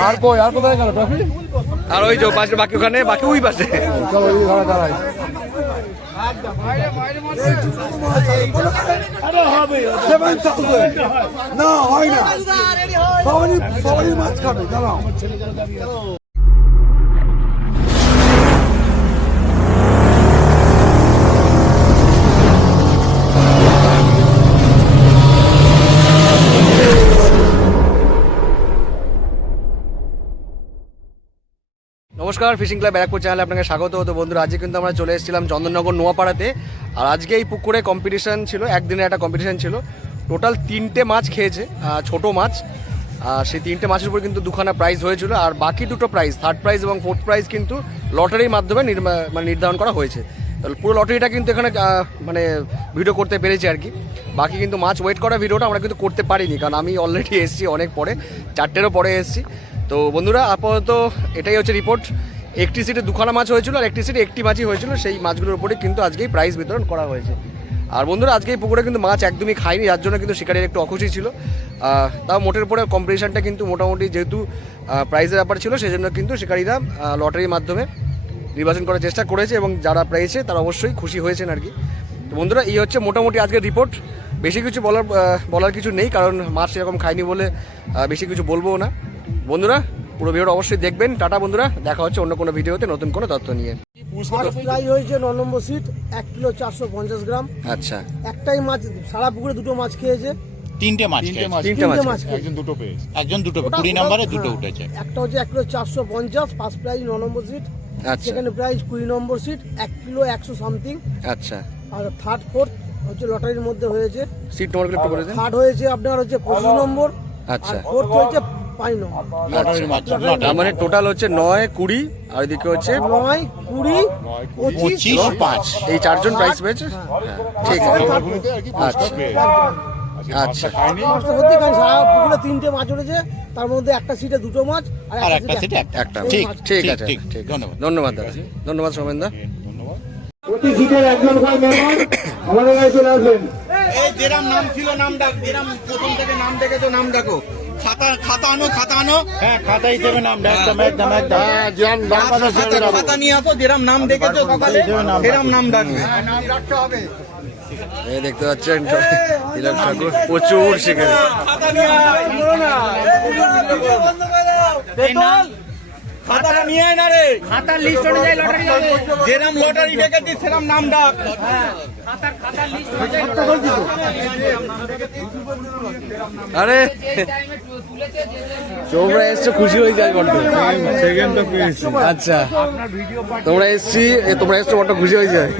আর কই আর কোথায় গেল ট্রফি? আর ওই যে পাশে বাকি ওখানে বাকি ওই পাশে। চলো ওই ঘরে দাঁড়াই। না হয় না। সবাই সবাই মাছ খাবে দাঁড়াও। নমস্কার ফিশিং ক্লাব ব্যারাকপুর চ্যানেলে আপনাকে স্বাগত। তো বন্ধুরা, আজকে কিন্তু আমরা চলে এসেছিলাম চন্দননগর নোয়াপাড়াতে। আর আজকে এই পুকুরে কম্পিটিশন ছিল, একদিনের একটা কম্পিটিশন ছিল। টোটাল তিনটে মাছ খেয়েছে ছোট মাছ। আর সেই তিনটে মাছের উপর কিন্তু দুখানা প্রাইজ হয়েছিল। আর বাকি দুটো প্রাইজ থার্ড প্রাইজ এবং ফোর্থ প্রাইজ কিন্তু লটারির মাধ্যমে মানে নির্ধারণ করা হয়েছে। পুরো লটারিটা কিন্তু এখানে মানে ভিডিও করতে পেরেছি আর কি। বাকি কিন্তু মাছ ওয়েট করা ভিডিওটা আমরা কিন্তু করতে পারিনি, কারণ আমি অলরেডি এসেছি অনেক পরে, চারটেরও পরে এসেছি। তো বন্ধুরা, আপাতত এটাই হচ্ছে রিপোর্ট একটি সিটে দুখানা মাছ হয়েছিল আর একটি সিটে একটি মাছই হয়েছিল। সেই মাছগুলোর উপরে কিন্তু আজকেই প্রাইজ বিতরণ করা হয়েছে। আর বন্ধুরা, আজকে এই পুকুরে কিন্তু মাছ একদমই খায়নি, যার জন্য কিন্তু শিকারের একটু অখুশি ছিল। তাও মোটের উপরে কম্পিটিশানটা কিন্তু মোটামুটি যেহেতু প্রাইজের ব্যাপার ছিল সেই জন্য কিন্তু শিকারীরা লটারির মাধ্যমে নির্বাচন করার চেষ্টা করেছে এবং যারা পেয়েছে তারা অবশ্যই খুশি হয়েছেন আর কি। তো বন্ধুরা, এই হচ্ছে মোটামুটি আজকের রিপোর্ট বেশি কিছু বলার বলার কিছু নেই, কারণ মাছ সেরকম খায়নি বলে বেশি কিছু বলব না। বন্ধুরা পুরো ভিডিওটা অবশ্যই দেখবেন। টাটা বন্ধুরা দেখা হচ্ছে অন্য কোনো ভিডিওতে নতুন কোনো তথ্য নিয়ে। প্রাইজ হয়েছে ন নম্বর সিট এক কিলো চারশো পঞ্চাশ গ্রাম। আচ্ছা। একটাই মাছ সারা পুকুরে দুটো মাছ খেয়েছে। তিনটে মাছ তিনটে মাছ একজন দুটো পেয়েছে। একজন দুটো কুড়ি নম্বরে দুটো হ্যাঁ। উঠেছে। একটা হচ্ছে এক কিলো চারশো পঞ্চাশ ফার্স্ট প্রাইজ ন নম্বর সিট। আচ্ছা। সেকেন্ড প্রাইজ কুড়ি নম্বর সিট এক কিলো একশো সামথিং আচ্ছা। আর থার্ড ফোর্থ হচ্ছে লটারির মধ্যে হয়েছে। সিট থার্ড হয়েছে আপনার হচ্ছে পঁচিশ নম্বর। আচ্ছা। ফোর্থ হয়েছে মানে টোটাল হচ্ছে নয় কুড়ি আর এদিকে হচ্ছে নয় কুড়ি পঁচিশ পাঁচ। এই চারজন প্রাইজ পেয়েছে? হ্যাঁ। ঠিক আছে। আচ্ছা। আচ্ছা। পুকুরে তিনটে মাছ উঠেছে তার মধ্যে একটা সিটে দুটো মাছ আর একটা সিটে একটা। ঠিক ঠিক আছে। ঠিক, ঠিক। ধন্যবাদ। ধন্যবাদ দাদা ধন্যবাদ সোমেনদা। ধন্যবাদ প্রতি সিটের একজন করে মেহমান। আমাদের কাছে চলে আসবেন। এই যেরাম নাম ছিল নাম ডাক যেরাম প্রথম থেকে নাম ডেকে তো নাম ডাকো। খাতা খাতা আনো খাতা আনো হ্যাঁ খাতা হিসেবে নাম একদম একদম একদম খাতা খাতা নিয়ে আসো যেরাম নাম ডেকেছো সকালে সেরাম নাম ডাকবে এই দেখতে পাচ্ছেন তিলক ঠাকুর প্রচুর শিখে খাতা নিয়ে আয়। খাতাটা নিয়ে আয় না রে। খাতার লিস্ট অনুযায়ী লটারি যাবে। যেরাম লটারি ডেকেছিস সেরাম নাম ডাক। আরে তোমরা এসছো খুশি হয়ে যায় বড্ড আচ্ছা তোমরা এসছি তোমরা এসছো বড্ড খুশি হয়ে যায়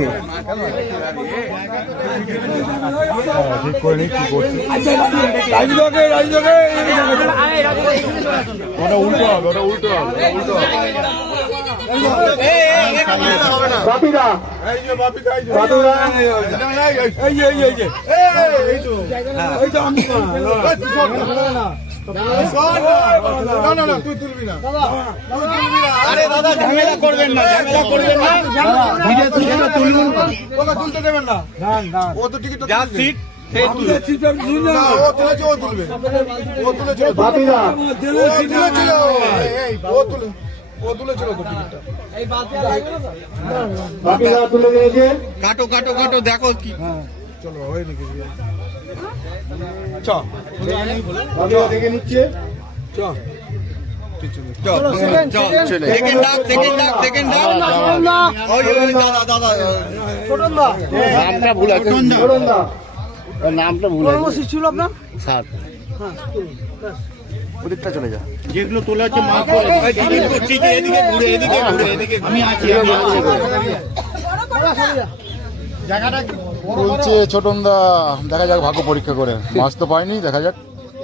উল্টো হবে ওটা উল্টো হবে উল্টো হবে বাপিদা আরে দাদা ঝামেলা করবেন না ঝামেলা করবেন না তুলতে দেবেন না ও তো টিকিট সিট ও তুলেছে ও তুলবে ও তুলেছিল বাপিদা ও তুলেছিল ও তুলে ও তুলেছিল তো? টিকিটটা বাপিদা তুলে দিয়েছে কাটো কাটো কাটো দেখো কি। চলো হয় নাকি চ। বাপিদা দেখে নিচ্ছে? নামটা ভুল আছে। নামটা ছিল আপনার? সাত। হ্যাঁ। ওদিকটা চলে যা। যেগুলো তোলা হচ্ছে মাছ এদিকে ঘুরে এদিকে ঘুরে এদিকে আমি আছি যা। বলছে ছোটনদা দেখা যাক ভাগ্য পরীক্ষা করে। মাছ তো পাইনি দেখা যাক।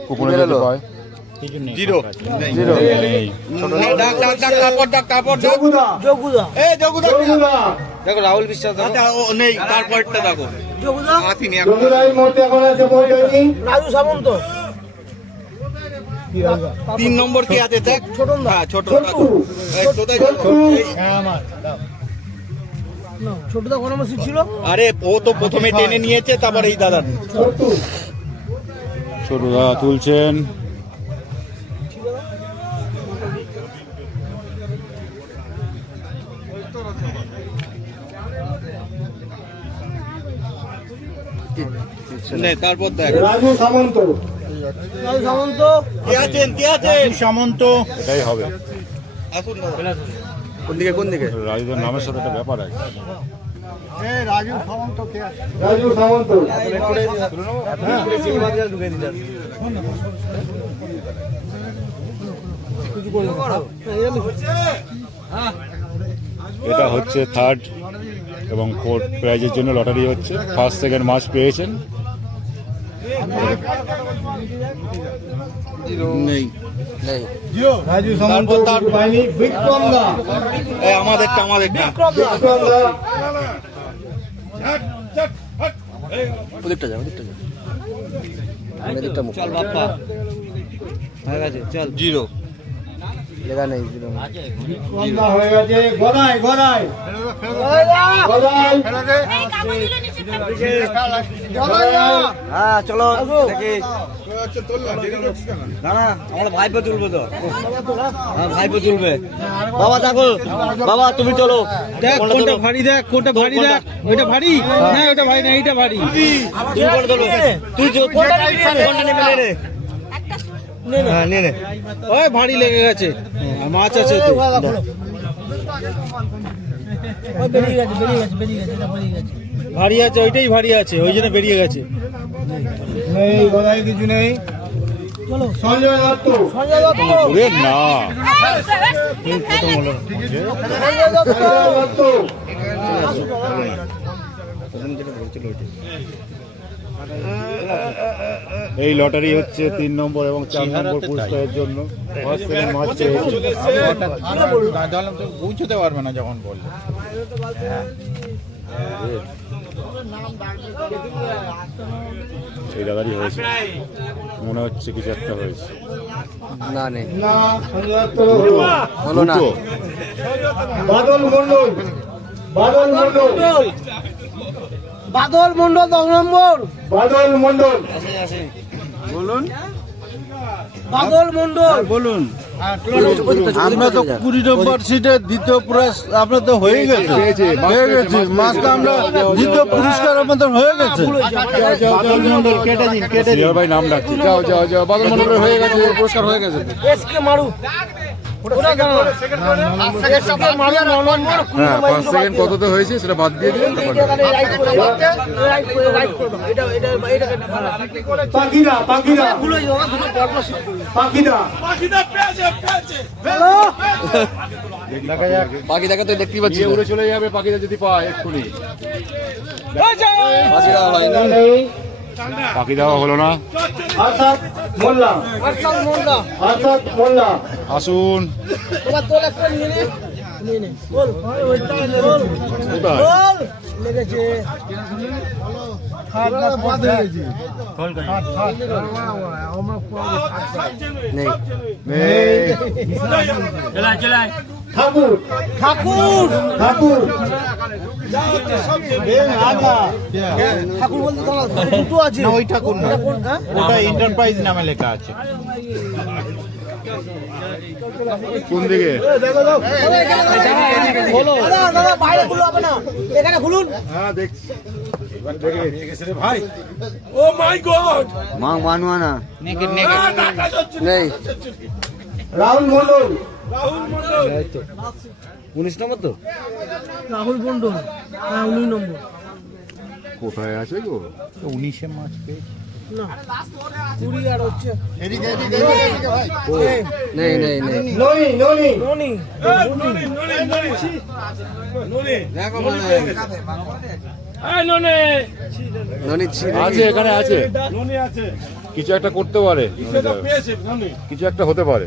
কুকুরে যদি পায়। জিরো। জিরো। ডাক ডাক ডাক কাপড় ডাক কাপড় ডাক। জগুদা এ জগুদা জগুদা দেখো রাহুল বিশ্বাস আচ্ছা ও নেই তারপরটা দেখো। যোগুদা। আসিনি এখন। জগুদা এই মুহূর্তে এখন আছে পৌঁছায়নি। রাজু সামন্ত। তিন নম্বর কি আছে দেখ? ছোট হ্যাঁ ছোট ছোটদা কোন মাসি ছিল? আরে ও তো প্রথমে হ্যাঁ। টেনে নিয়েছে তারপর এই দাদা ছোটদা তুলছেন। তারপর দেখ। সামন্ত। সামন্ত কে আছেন? কে আছেন? সামন্ত। এটাই হবে। আসুন কোন দিকে কোন দিকে? রাজুদের নামের সাথে একটা ব্যাপার আছে। রাজু সামন্ত এটা হচ্ছে থার্ড এবং ফোর্থ প্রাইজের জন্য লটারি হচ্ছে। ফার্স্ট সেকেন্ড মাছ পেয়েছেন। নেই। নেই। রাজু সামন্ত তার- বাহিনী বিক্রম দা এই আমাদেরটা আমাদেরটা বিক্রম দা ওদিকটা যা ওদিকটা যা। আমি মুখ। চল বাপ্পা। হয়ে গেছে চল। জিরো। লেখা নেই জিরো। বিক্রম দা হয়ে গেছে। গদাই গদাই গদাই গদাই দা। হ্যাঁ চলো দেখি। না না আমরা ভাইপো তুলবে তো। হ্যাঁ ভাইপো তুলবে। বাবা দেখো বাবা তুমি চলো। দেখ কোনটা ভারী দেখ কোনটা ভারী দেখ। ওইটা ভারী? না ওইটা ভারী না এইটা ভারী। তুই কোনটা তোলো তুই কোনটা নেবে নে নে। হ্যাঁ নে নে। ওই ভারী লেগে গেছে। হ্যাঁ, মাছ আছে তো। বেরিয়ে গেছে বেরিয়ে গেছে বেরিয়ে গেছে বেরিয়ে গেছে। ভারী আছে ওইটাই ভারী আছে ওই জন্য বেরিয়ে গেছে। নেই কিছু নেই। সঞ্জয় দত্ত। সঞ্জয় দত্ত। না। সঞ্জয় দত্ত। এই লটারি হচ্ছে তিন নম্বর এবং চার নম্বর পুরস্কারের জন্য। পৌঁছতে পারবে না যখন বললে সেই দাদারই হয়েছে। মনে হচ্ছে কিছু একটা হয়েছে। না নেই। হলো না। বাদল মন্ডল বাদল মন্ডল বাদল মন্ডল দশ নম্বর। বাদল মন্ডল বলুন। বাদল মন্ডল বলুন আমরা তো কুড়ি নম্বর সিটে দ্বিতীয় পুরস্কার আপনার তো হয়ে গেছে। হয়ে পেয়েছে, গেছে আমরা দ্বিতীয় পুরস্কার আমাদের হয়ে গেছে। বাদল মন্ডল কেটে দিন কেটে দিন। ভাই নাম ডাকছে। যাও যাও যাও। বাদল মন্ডলের হয়ে গেছে পুরস্কার হয়ে গেছে। এসকে মারু হ্যাঁ ফার্স্ট সেকেন্ড কততে হয়েছে সেটা বাদ দিয়ে দিলেন পাখিরা পাখিরা। পাখিরা। দেখা তো দেখতে পাচ্ছি উড়ে চলে যাবে পাখিটা যদি পায় এক্ষুনি। হয়নি। নেই পাখি দেওয়া হলো না? আসাদ মোল্লা। মোল্লা। আসাদ মোল্লা। আসুন। তোমার তোল একটা ঠাকুর ঠাকুর! ঠাকুর। ঠাকুর বলতে দুটো আছে। ওই ঠাকুর না। ওটা এন্টারপ্রাইজ নামে লেখা আছে। কোন দিকে? দাদা দাদা খুলুন হবে না এখানে খুলুন। হ্যাঁ দেখে নেই রাহুল মন্ডল উনিশ নম্বর তো? রাহুল মন্ডল হ্যাঁ উনিশ নম্বর। কোথায় আছে গো? উনিশে মাস পেয়েছি না কুড়ি আর হচ্ছে নেই নেই নেই। ননি ননি ননি ননি। ছি। নেই। আছে এখানে আছে। কিছু একটা করতে পারে। কিছু একটা হতে পারে।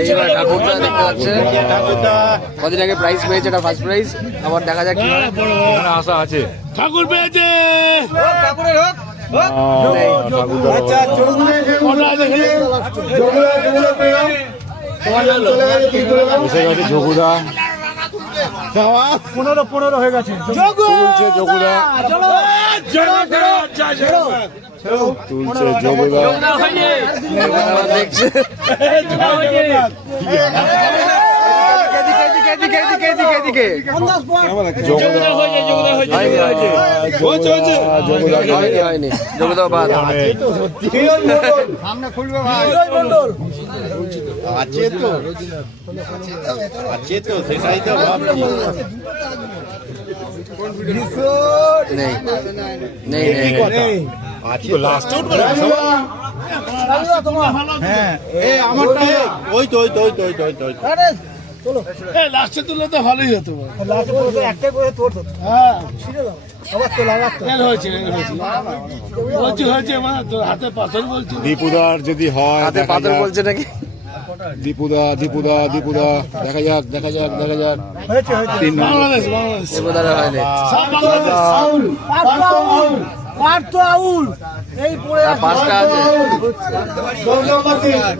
এইবার ঠাকুরটা দেখতে পাচ্ছে কদিন আগে প্রাইজ পেয়েছে এটা ফার্স্ট প্রাইজ আবার দেখা যাক কি আশা আছে। ঠাকুর পেয়েছে! ঠাকুরের হোক যোগুদা পনেরো পনেরো হয়ে গেছে। যোগুদা তুলছে আছে তো আছে তো সেটাই তো ভাবছি নেই নেই নেই। নেই। লাস্টে উঠবে হ্যাঁ এ আমারটা ওই তো ওই তো ওই তো ওই তো ওই তো, ওই তো। লাস্টে তুললে তো ভালোই হতো। একটা করে তোর তো। হ্যাঁ। আবার তো লাগাতো ফেল হয়েছে ফেল হয়েছে। বলছি হয়েছে মানে তোর হাতে পাথর বলছি। দীপুদার যদি হয় হাতে পাথর বলছে নাকি? দীপুদা দীপুদা দীপুদা দেখা যাক দেখা যাক দেখা যাক। তিন নম্বর। বাংলাদেশ বাংলাদেশ। দেবদারে হয়নি। পাঁচটা আছে।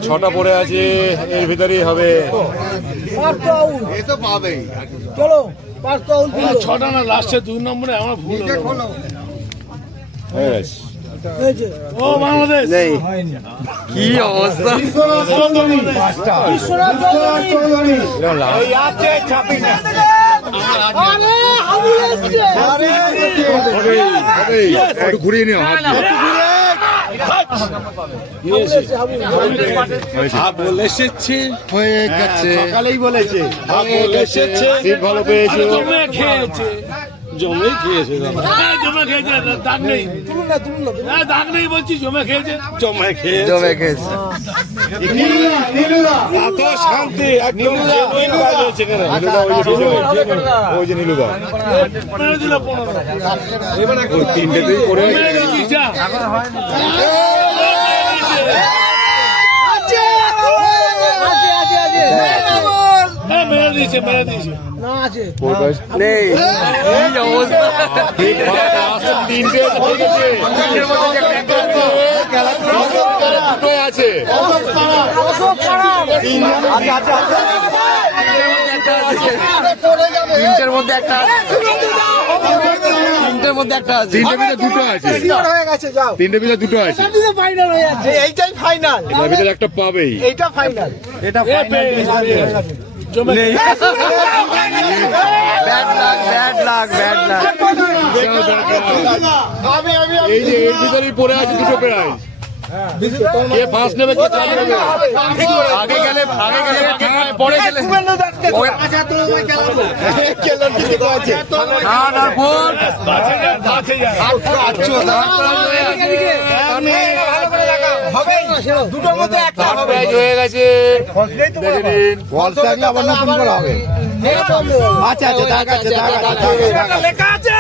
ছটা পড়ে আছে এর ভিতরেই হবে। চলো। ছটা না লাস্টে দুই নম্বরে আমার ভুল হলো। হয়ে গেছে। নেই। কি অবস্থা? এসছে ঘুরিয়ে নিও দিয়ে। হয়েছে। হয়ে গেছে। সকালেই বলেছে। গেছে। ভালো পেয়েছ। জমে খেয়েছে জমে খেয়েছে হ্যাঁ, জমে খেয়েছে দাগ নেই। হ্যাঁ দাগ নেই বলছি জমে খেয়েছে। জমে খেয়েছে। জমে খেয়েছে। এত শান্তি একদম কাজ হয়েছে ওই যে নীলুদা। ওই তিনটেতেই আছে আছে আছে। হ্যাঁ মেরে দিয়েছে মেরে দিয়েছে না আছে নেই কি অবস্থা ঠিক ভালো, লাস্টের তিনটে আছে, তিনটের মধ্যে একটা দুটোই আছে তিনটের মধ্যে একটা আছে তিনটের মধ্যে একটা আছে তিনটে ভিতরে দুটো আছে হয়ে গেছে যাও তিনটে ভিতরে দুটো আছে ফাইনাল হয়ে যাচ্ছে এইটাই ফাইনাল এর ভিতরে একটা পাবেই এইটা ফাইনাল জমে ব্যাড লাগ ব্যাড লাগ ব্যাড লাগ এই যে এর ভিতরেই পড়ে আছে দুটো প্রাইজ কে ফার্স্ট নেবে কে থার্ড নেবে? আগে গেলে আগে গেলে পরে গেলে ওই- না না ফোন দুটোর মধ্যে একটা প্রাইজ হয়ে গেছে। আবার নতুন করে হবে। আচ্ছা আচ্ছা আছে। দাগ আছে দাগ আছে। লেখা আছে।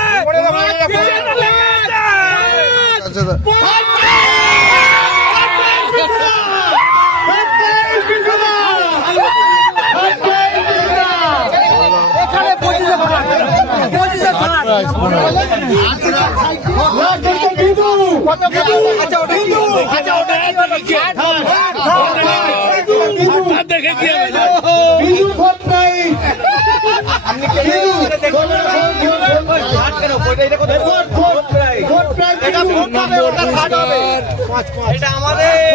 এটা আমাদের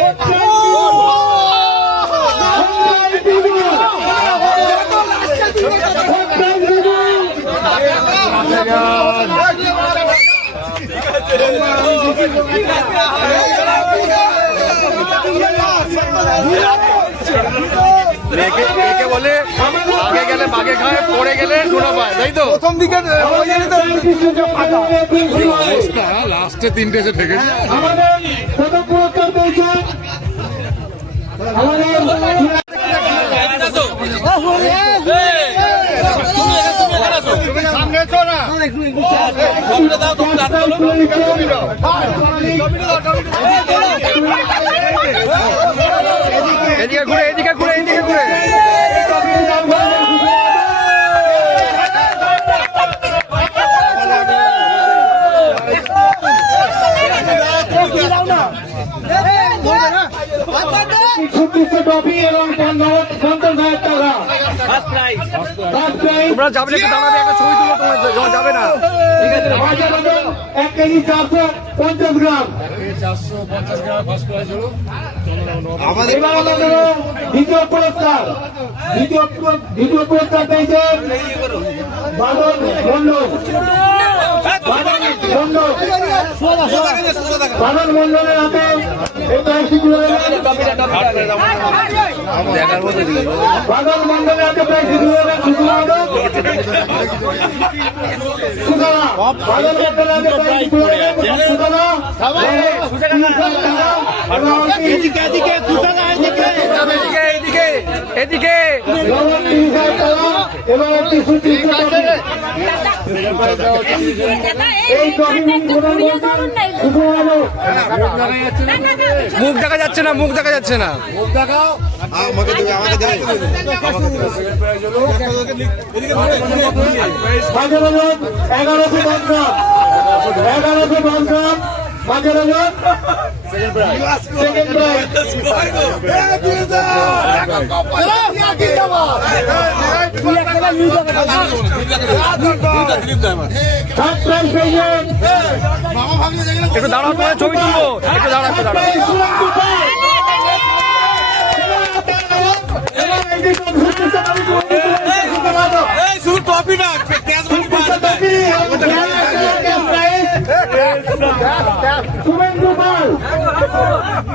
বলে আগে গেলে বাগে খায় পরে গেলে সোনা পায় তাই তো? প্রথম দিকে লাস্টে তিনটে এসে আমাদের প্রথম পুরস্কার পেয়েছে। এদিকে তোমরা যাবে না, একটু দাঁড়াবে একটা ছবি তুলো তোমার যাবে না। মাছের ওজন এক কেজি চারশো পঞ্চাশ গ্রাম এবার আমাদের দ্বিতীয় পুরস্কার। দ্বিতীয় দ্বিতীয় পুরস্কার পেয়েছে বাদল মন্ডল। বাদল মন্ডলের হাতে মন্ডলের হাতে এদিকে। এবং একটি সুচিত্র এই মুখ দেখা যাচ্ছে না মুখ দেখা যাচ্ছে না। মুখ ওজন এগারোশো দশ গ্রাম এগারোশো পঞ্চাশ। গ্রাম মাঝের একটু দাঁড়াও ছবি তুলবো। একটু দাঁড়াও একটু দাঁড়াও।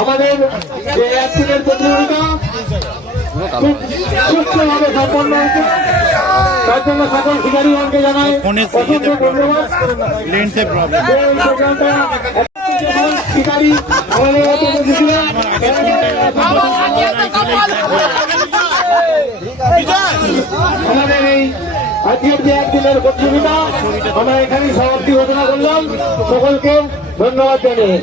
আমাদের যে একদিনের প্রতিযোগিতা খুব সুস্থভাবে সম্পন্ন হয়েছে। তার জন্য সকল শিকারীগণকে জানাই অসংখ্য ধন্যবাদ। শিকারী আমাদের আমাদের এই আজকের যে একদিনের প্রতিযোগিতা আমরা এখানেই সমাপ্তি ঘোষণা করলাম। সকলকে ধন্যবাদ জানিয়ে।